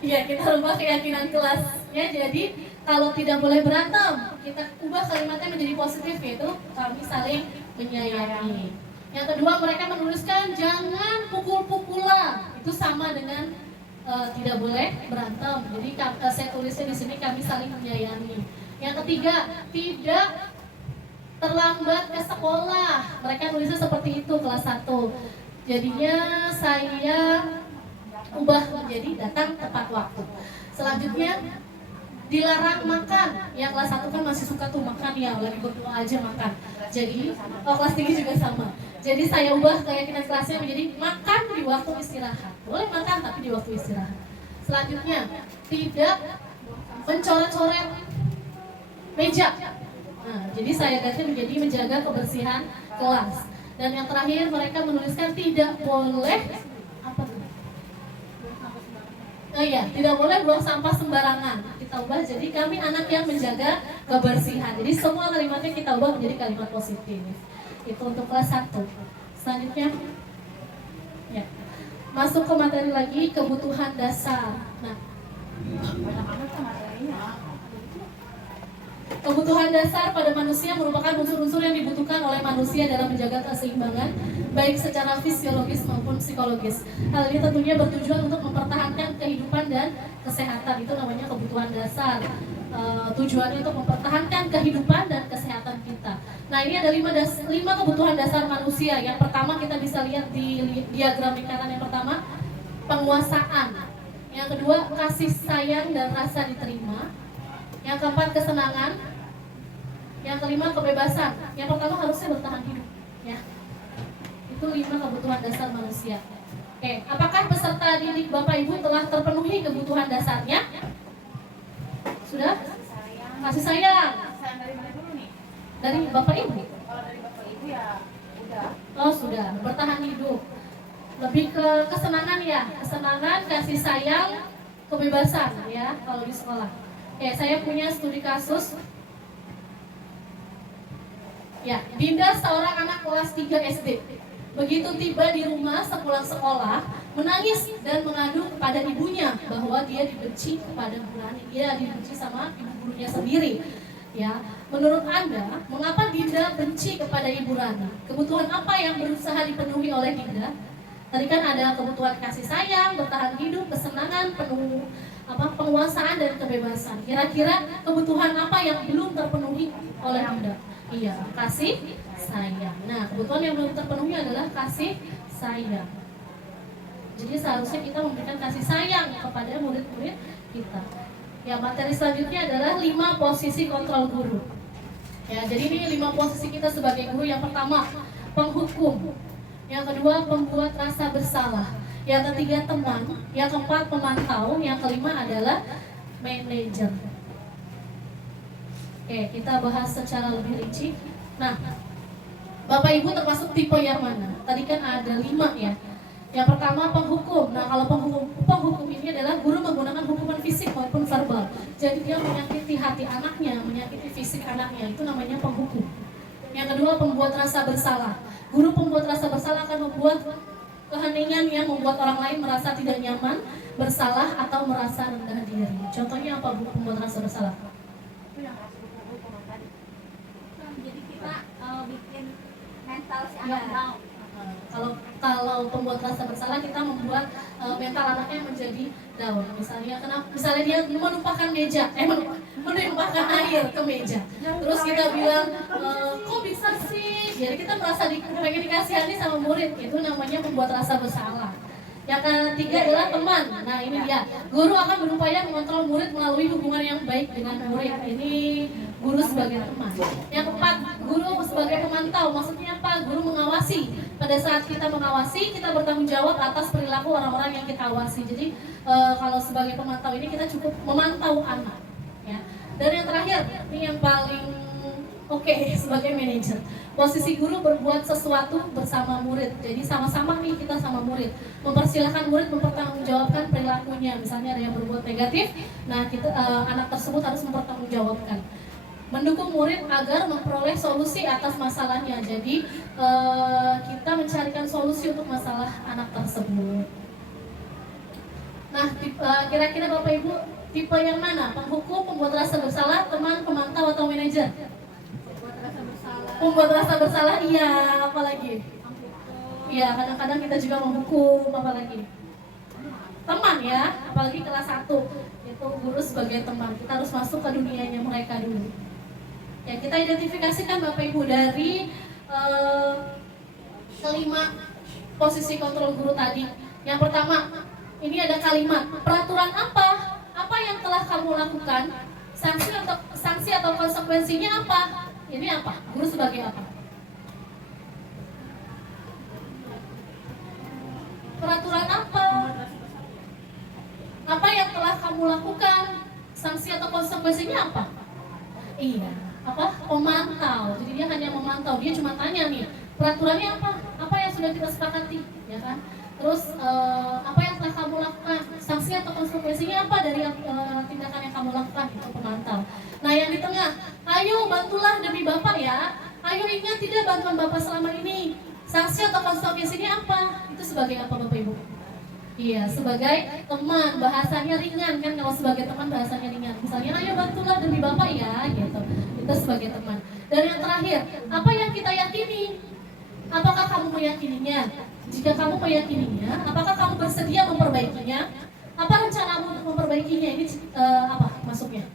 ya, kita rubah keyakinan kelasnya. Jadi kalau tidak boleh berantem, kita ubah kalimatnya menjadi positif, yaitu kami saling menyayangi. Yang kedua, mereka menuliskan jangan pukul-pukulan. Itu sama dengan tidak boleh berantem. Jadi saya tulisnya di sini kami saling menyayangi. Yang ketiga, tidak terlambat ke sekolah. Mereka tulisnya seperti itu kelas 1. Jadinya saya ubah menjadi datang tepat waktu. Selanjutnya, dilarang makan. Yang kelas 1 kan masih suka tuh makan ya, lagi berdoa aja makan. Jadi kelas tinggi juga sama. Jadi saya ubah keyakinan kelasnya menjadi makan di waktu istirahat. Boleh makan tapi di waktu istirahat. Selanjutnya, tidak mencoret-coret meja. Nah, jadi saya ganti menjadi menjaga kebersihan kelas. Dan yang terakhir, mereka menuliskan tidak boleh apa tuh? Oh iya, tidak boleh buang sampah sembarangan. Kita ubah jadi kami anak yang menjaga kebersihan. Jadi semua kalimatnya kita ubah menjadi kalimat positif. Itu untuk kelas 1. Selanjutnya, ya. Masuk ke materi lagi, kebutuhan dasar. Nah, kebutuhan dasar pada manusia merupakan unsur-unsur yang dibutuhkan oleh manusia dalam menjaga keseimbangan, baik secara fisiologis maupun psikologis. Hal ini tentunya bertujuan untuk mempertahankan kehidupan dan kesehatan. Itu namanya kebutuhan dasar. Tujuannya untuk mempertahankan kehidupan dan kesehatan kita. Nah, ini ada 5 kebutuhan dasar manusia. Yang pertama kita bisa lihat di diagram lingkaran yang pertama, penguasaan. Yang kedua, kasih sayang dan rasa diterima. Yang keempat, kesenangan. Yang kelima, kebebasan. Yang pertama harusnya bertahan hidup, ya. Itu 5 kebutuhan dasar manusia. Oke, apakah peserta didik Bapak Ibu telah terpenuhi kebutuhan dasarnya? Sudah? Kasih sayang. Sayang dari mana dulu nih? Dari Bapak Ibu? Kalau dari Bapak Ibu ya udah. Oh, sudah. Bertahan hidup. Lebih ke kesenangan ya. Kesenangan, kasih sayang, kebebasan ya kalau di sekolah. Ya, saya punya studi kasus. Ya, Dinda seorang anak kelas 3 SD. Begitu tiba di rumah sepulang sekolah, menangis dan mengadu kepada ibunya bahwa dia dibenci kepada Bu Rani. Dia dibenci sama ibu gurunya sendiri. Ya, menurut Anda, mengapa Dinda benci kepada Ibu Rani? Kebutuhan apa yang berusaha dipenuhi oleh Dinda? Tadi kan ada kebutuhan kasih sayang, bertahan hidup, kesenangan, penguasaan dan kebebasan. Kira-kira kebutuhan apa yang belum terpenuhi oleh Dinda? Iya, kasih sayang. Nah, kebutuhan yang belum terpenuhi adalah kasih sayang. Jadi seharusnya kita memberikan kasih sayang kepada murid-murid kita. Ya, materi selanjutnya adalah 5 posisi kontrol guru. Ya, jadi ini 5 posisi kita sebagai guru. Yang pertama, penghukum. Yang kedua, pembuat rasa bersalah. Yang ketiga, teman. Yang keempat, pemantau. Yang kelima adalah manajer. Oke, kita bahas secara lebih rinci. Nah, Bapak Ibu termasuk tipe yang mana? Tadi kan ada 5 ya. Yang pertama, penghukum. Nah, kalau penghukum ini adalah guru menggunakan hukuman fisik maupun verbal. Jadi dia menyakiti hati anaknya, menyakiti fisik anaknya. Itu namanya penghukum. Yang kedua, pembuat rasa bersalah. Guru pembuat rasa bersalah akan membuat keheningan yang membuat orang lain merasa tidak nyaman, bersalah, atau merasa rendah diri. Contohnya apa, Bu, pembuat rasa bersalah? Itu yang harus hukum tadi. Jadi kita bikin mental si anak down. Kalau pembuat rasa bersalah, kita membuat mental anaknya menjadi down. Misalnya dia menumpahkan meja, menumpahkan air ke meja. Terus kita bilang, kok bisa sih? Jadi kita merasa pengen dikasihani sama murid. Itu namanya membuat rasa bersalah. Yang ketiga adalah teman. Nah, ini dia. Guru akan berupaya mengontrol murid melalui hubungan yang baik dengan murid. Ini guru sebagai teman. Yang keempat, guru sebagai pemantau. Maksudnya apa? Guru mengawasi. Pada saat kita mengawasi, kita bertanggung jawab atas perilaku orang-orang yang kita awasi. Jadi kalau sebagai pemantau ini kita cukup memantau anak. Ya. Dan yang terakhir, ini yang paling oke, sebagai manajer. Posisi guru berbuat sesuatu bersama murid. Jadi sama-sama nih kita sama murid. Mempersilahkan murid mempertanggungjawabkan perilakunya. Misalnya ada yang berbuat negatif, nah kita anak tersebut harus mempertanggungjawabkan. Mendukung murid agar memperoleh solusi atas masalahnya. Jadi kita mencarikan solusi untuk masalah anak tersebut. Nah, kira-kira Bapak Ibu tipe yang mana? Penghukum, pembuat rasa bersalah, teman, pemantau, atau manajer? Membuat rasa bersalah, iya, apalagi? Iya, kadang-kadang kita juga menghukum, apalagi? Teman ya, apalagi kelas 1. Itu guru sebagai teman, kita harus masuk ke dunianya mereka dulu. Ya, kita identifikasikan Bapak Ibu dari kelima posisi kontrol guru tadi. Yang pertama, ini ada kalimat, peraturan apa yang telah kamu lakukan, sanksi atau konsekuensinya apa? Ini apa? Guru sebagai apa? Peraturan apa? Apa yang telah kamu lakukan? Sanksi atau konsekuensinya apa? Iya, apa? Pemantau. Jadi dia hanya memantau. Dia cuma tanya nih, peraturannya apa? Apa yang sudah kita sepakati, ya kan? Terus apa yang telah kamu lakukan? Sanksi atau konsekuensinya apa dari tindakan yang kamu lakukan? Itu pemantau. Nah, yang di tengah, ayo bantulah demi Bapak ya. Ayo ingat tidak bantuan Bapak selama ini. Sanksi atau konsekuensinya apa? Itu sebagai apa Bapak Ibu? Iya, sebagai teman, bahasanya ringan kan, kalau sebagai teman bahasanya ringan. Misalnya, ayo bantulah demi Bapak ya, gitu. Itu sebagai teman. Dan yang terakhir, apa yang kita yakini? Apakah kamu meyakininya? Jika kamu meyakininya, apakah kamu bersedia memperbaikinya? Apa rencanamu untuk memperbaikinya? Ini apa masuknya?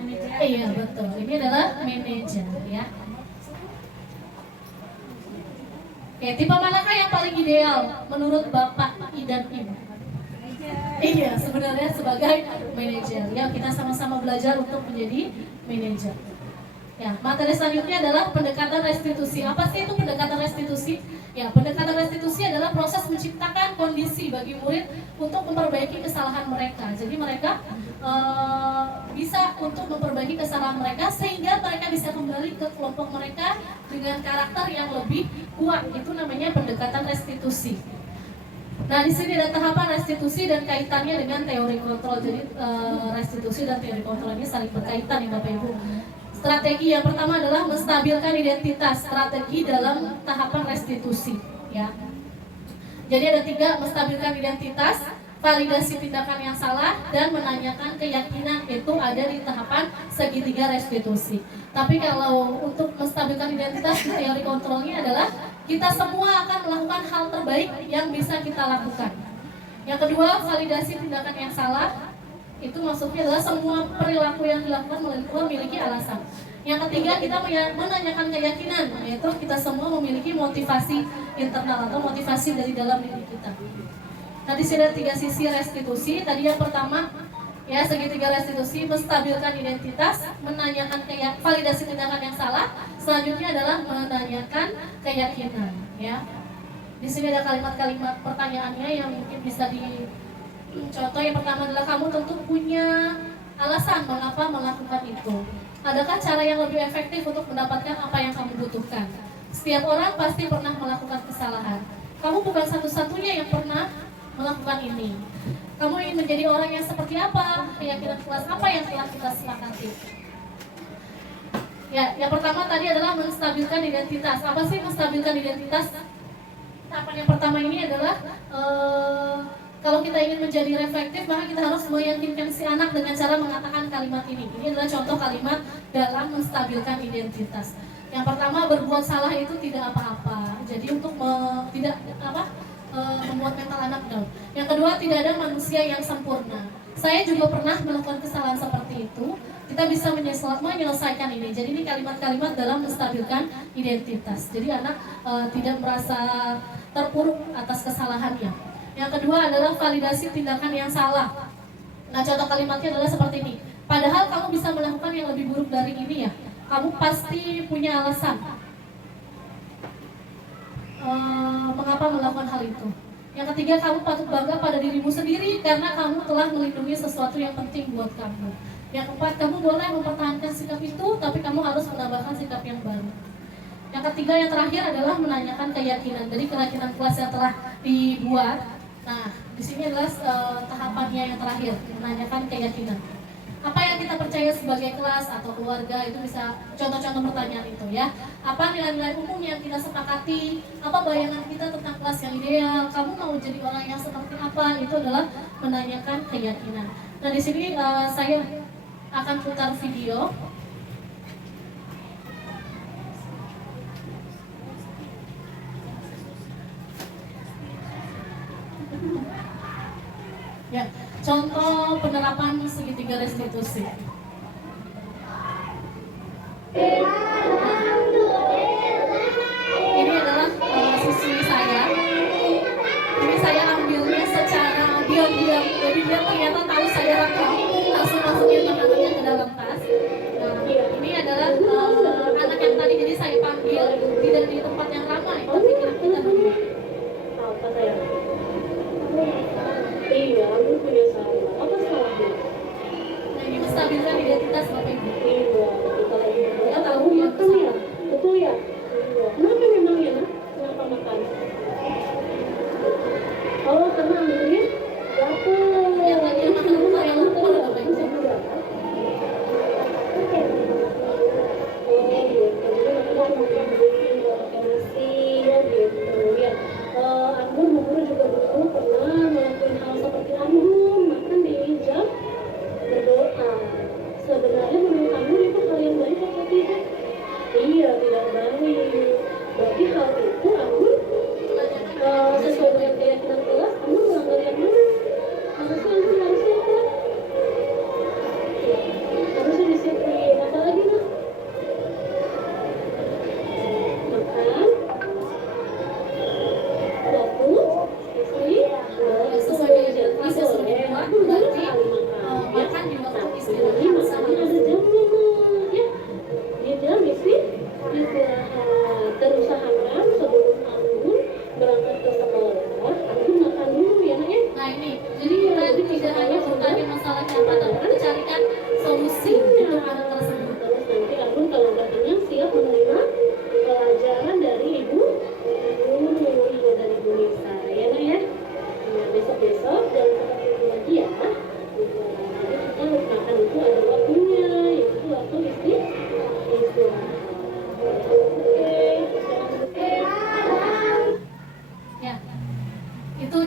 Manajer. Iya, betul. Ini adalah manajer ya. Oke, tipe manakah yang paling ideal menurut Bapak dan Ibu? Manajer. Iya, sebenarnya sebagai manajer. Ya, kita sama-sama belajar untuk menjadi manajer. Ya, materi selanjutnya adalah pendekatan restitusi. Apa sih itu pendekatan restitusi? Ya, pendekatan restitusi adalah proses menciptakan kondisi bagi murid untuk memperbaiki kesalahan mereka. Jadi mereka bisa untuk memperbaiki kesalahan mereka sehingga mereka bisa kembali ke kelompok mereka dengan karakter yang lebih kuat. Itu namanya pendekatan restitusi. Nah, di sini ada tahapan restitusi dan kaitannya dengan teori kontrol. Jadi restitusi dan teori kontrol ini saling berkaitan ya Bapak Ibu. Strategi yang pertama adalah menstabilkan identitas, strategi dalam tahapan restitusi ya. Jadi ada 3, menstabilkan identitas, validasi tindakan yang salah, dan menanyakan keyakinan. Itu ada di tahapan segitiga restitusi. Tapi kalau untuk menstabilkan identitas di teori kontrolnya adalah kita semua akan melakukan hal terbaik yang bisa kita lakukan. Yang kedua, validasi tindakan yang salah. Itu maksudnya adalah semua perilaku yang dilakukan memiliki alasan. Yang ketiga, kita menanyakan keyakinan, yaitu kita semua memiliki motivasi internal atau motivasi dari dalam diri kita. Nah, di sini ada 3 sisi restitusi. Tadi yang pertama, ya segitiga restitusi, menstabilkan identitas, menanyakan validasi tindakan yang salah. Selanjutnya adalah menanyakan keyakinan. Ya, di sini ada kalimat-kalimat pertanyaannya yang mungkin bisa contoh. Yang pertama adalah kamu tentu punya alasan mengapa melakukan itu. Adakah cara yang lebih efektif untuk mendapatkan apa yang kamu butuhkan? Setiap orang pasti pernah melakukan kesalahan. Kamu bukan satu-satunya yang pernah melakukan ini. Kamu ingin menjadi orang yang seperti apa? Keyakinan kelas apa yang telah kita sepakati? Ya, yang pertama tadi adalah menstabilkan identitas. Apa sih menstabilkan identitas? Tahapan yang pertama ini adalah kalau kita ingin menjadi reflektif, maka kita harus meyakinkan si anak dengan cara mengatakan kalimat ini. Ini adalah contoh kalimat dalam menstabilkan identitas. Yang pertama, berbuat salah itu tidak apa-apa. Jadi untuk membuat mental anak down. Yang kedua, tidak ada manusia yang sempurna. Saya juga pernah melakukan kesalahan seperti itu. Kita bisa menyelesaikan ini. Jadi ini kalimat-kalimat dalam menstabilkan identitas. Jadi anak tidak merasa terpuruk atas kesalahannya. Yang kedua adalah validasi tindakan yang salah. Nah, contoh kalimatnya adalah seperti ini. Padahal kamu bisa melakukan yang lebih buruk dari ini ya. Kamu pasti punya alasan mengapa melakukan hal itu. Yang ketiga, kamu patut bangga pada dirimu sendiri karena kamu telah melindungi sesuatu yang penting buat kamu. Yang keempat, kamu boleh mempertahankan sikap itu, tapi kamu harus menambahkan sikap yang baru. Yang ketiga, yang terakhir adalah menanyakan keyakinan. Jadi keyakinan kelas yang telah dibuat. Nah, di sini adalah tahapannya yang terakhir, menanyakan keyakinan. Apa yang kita percaya sebagai kelas atau keluarga, itu bisa contoh-contoh pertanyaan itu ya. Apa nilai-nilai umum yang kita sepakati? Apa bayangan kita tentang kelas yang ideal? Kamu mau jadi orang yang seperti apa? Itu adalah menanyakan keyakinan. Nah, di sini saya akan putar video. Ya, contoh penerapan segitiga restitusi. Ini adalah siswi saya. Ini saya ambilnya secara diam-diam. Jadi dia ternyata tahu saya rekam, langsung masukin makanannya ke dalam tas. Nah, ini adalah anak yang tadi jadi saya panggil tidak di tempat yang ramai, tapi kita berdua. Iya, aku punya salah. Apa salahnya? Nah, ini menstabilkan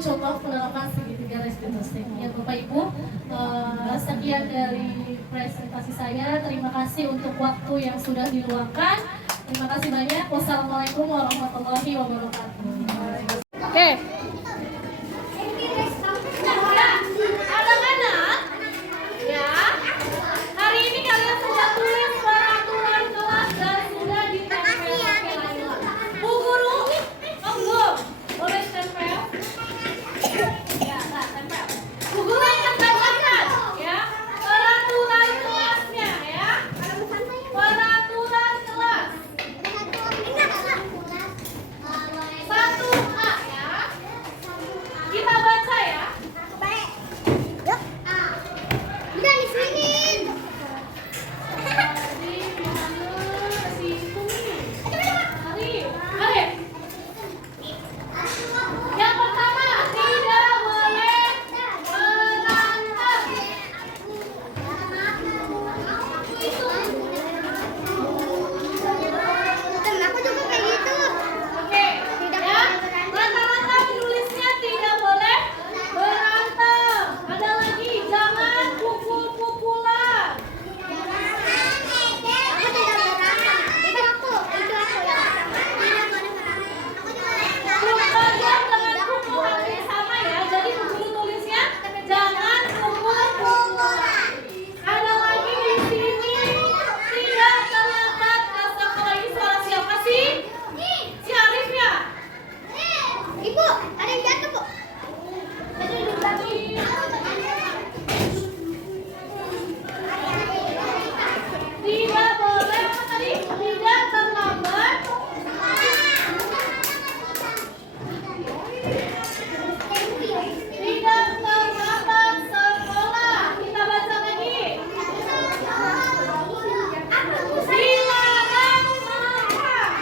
contoh penerapan segitiga restitusi. Ya Bapak Ibu, sekian dari presentasi saya. Terima kasih untuk waktu yang sudah diluangkan. Terima kasih banyak. Wassalamualaikum warahmatullahi wabarakatuh. Oke. Anak-anak, ya. Hari ini kalian sudah tulis peraturan kelas dan sudah ditempel. Bu Guru, belum. Boleh tempel? Ya, nah, tempel. Bu Guru akan bacakan, ya. Peraturan kelasnya, ya. Peraturan kelas. 1A, ya. Kita baca, ya. Yang pertama, tidak boleh berantem. Oke, ya. Rata-rata menulisnya tidak boleh berantem. Ada lagi, jangan pukul-pukulan. Pukul dengan pukul hampir sama ya. Jadi dulu tulisnya jangan pukul-pukulan. Ada lagi di sini tidak terlambat dasar lagi suara siapa sih? Si Arif ya? Ibu, ada yang jatuh, Bu. Tidak boleh apa tadi? Tidak terlambat. Tidak terlambat sekolah. Kita baca lagi. Dilarang marah. Dilarang marah.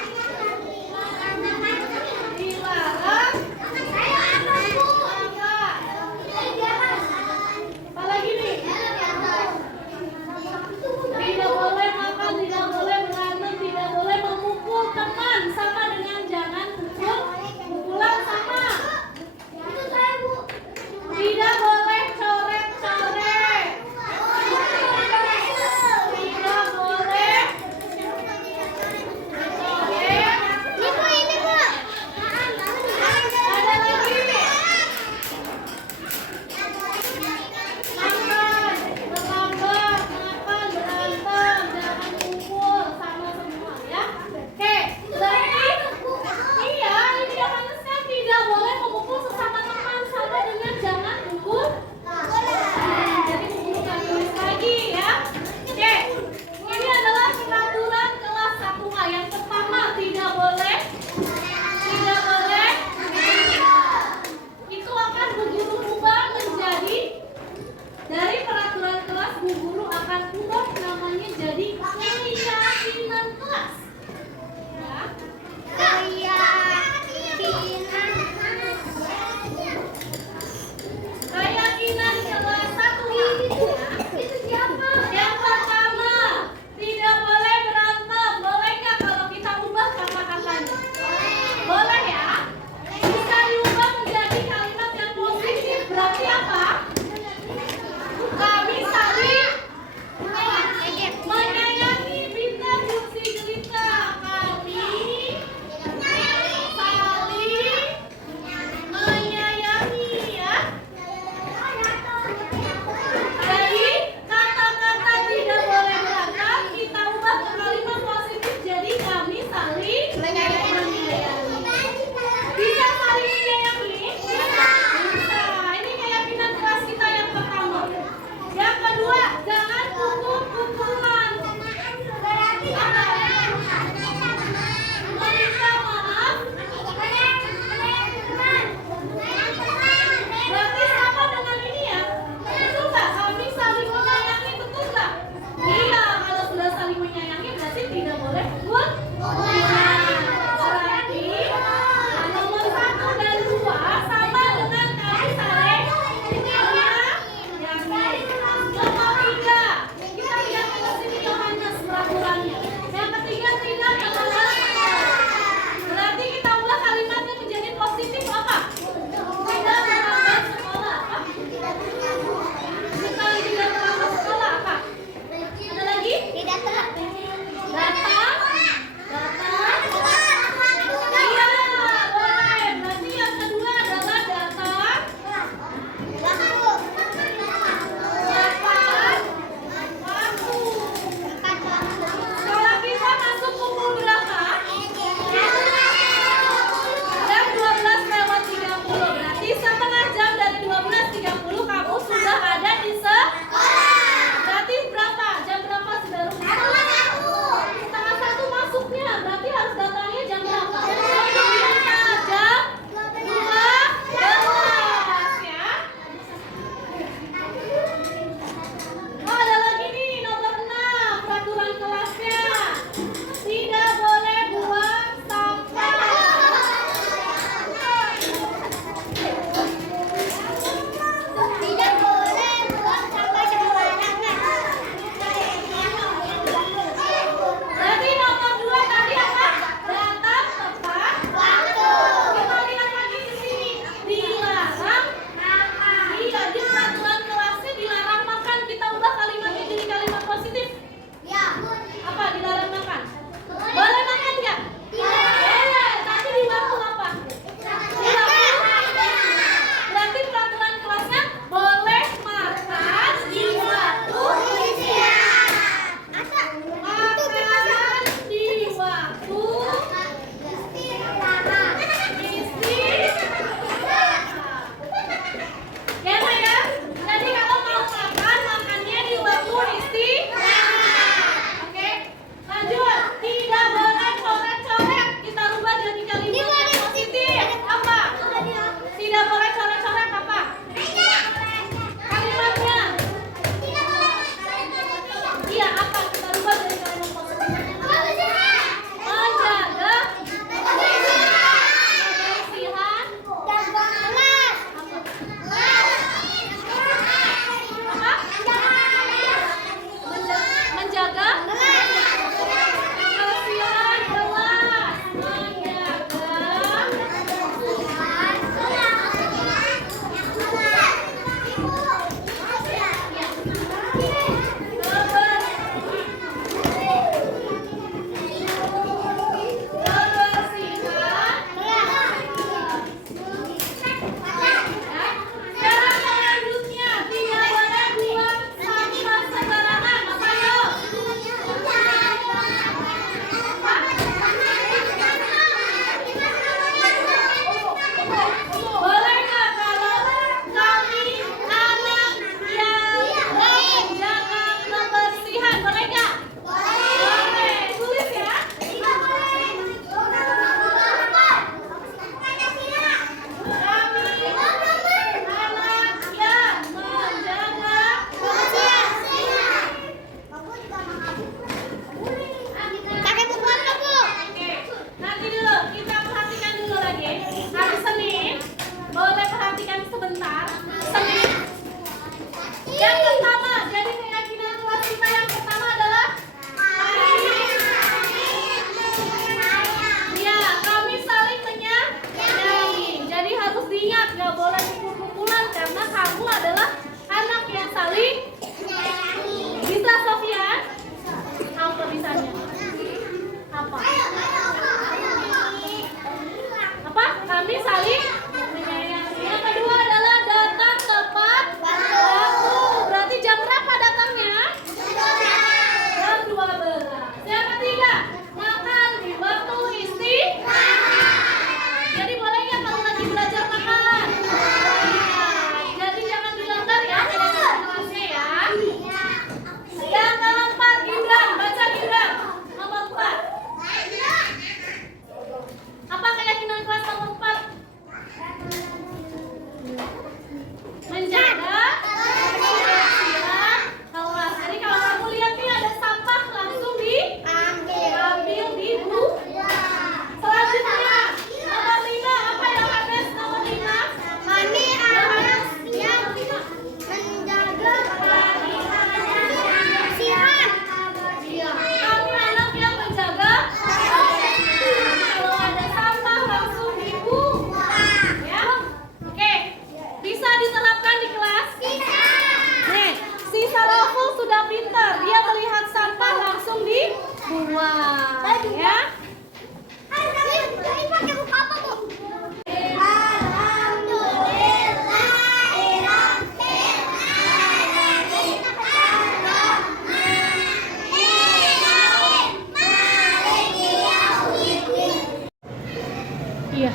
Iya.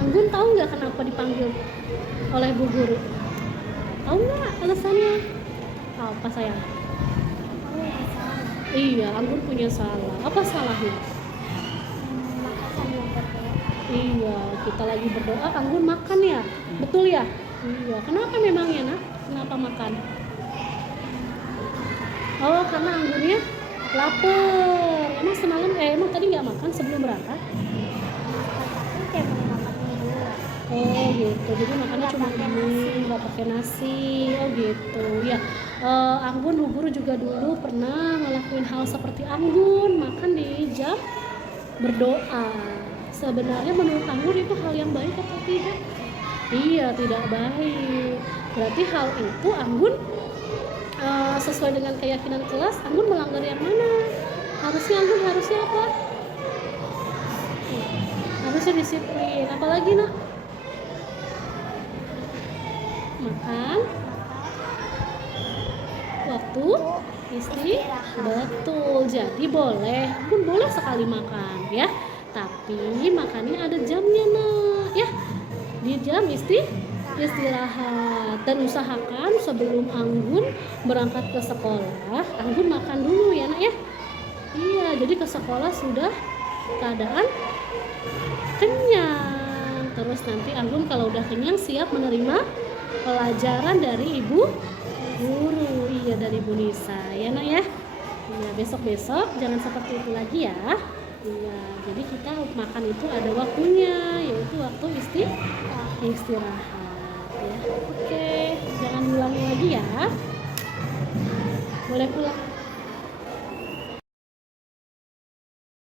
Anggun tahu nggak kenapa dipanggil oleh bu guru? Tahu nggak alasannya? Apa sayang? Aku nggak salah. Iya, Anggun punya salah. Apa salahnya? Maka sambil berdoa. Iya, kita lagi berdoa, Anggun makan ya? Betul ya? Iya, kenapa memangnya nak? Kenapa makan? Oh, karena Anggunnya lapar. Emang semalam, emang tadi nggak makan sebelum berangkat? Tapi kayak mau makan mie dulu. Oh gitu, jadi makannya Nggak cuma pakai ini, nggak pakai nasi. Oh gitu, ya. Anggun, bu guru juga dulu pernah ngelakuin hal seperti Anggun, makan di jam berdoa. Sebenarnya menurut Anggun itu hal yang baik atau tidak? Iya, tidak baik. Berarti hal itu Anggun sesuai dengan keyakinan kelas, Anggun melanggar yang mana? Harusnya apa? Harusnya disiplin. Apalagi nak? Makan waktu betul. Jadi boleh, Anggun boleh sekali makan ya. Tapi makannya ada jamnya nak ya. Di jam istirahat, dan usahakan sebelum Anggun berangkat ke sekolah, Anggun makan dulu ya nak ya. Iya, jadi ke sekolah sudah keadaan kenyang. Terus nanti Anggun kalau udah kenyang siap menerima pelajaran dari ibu guru. Iya, dari Bu Nisa ya nak ya. Iya, besok-besok jangan seperti itu lagi ya. Iya, jadi kita makan itu ada waktunya, yaitu waktu istirahat ya. Oke, jangan ulangi lagi ya. Boleh pulang.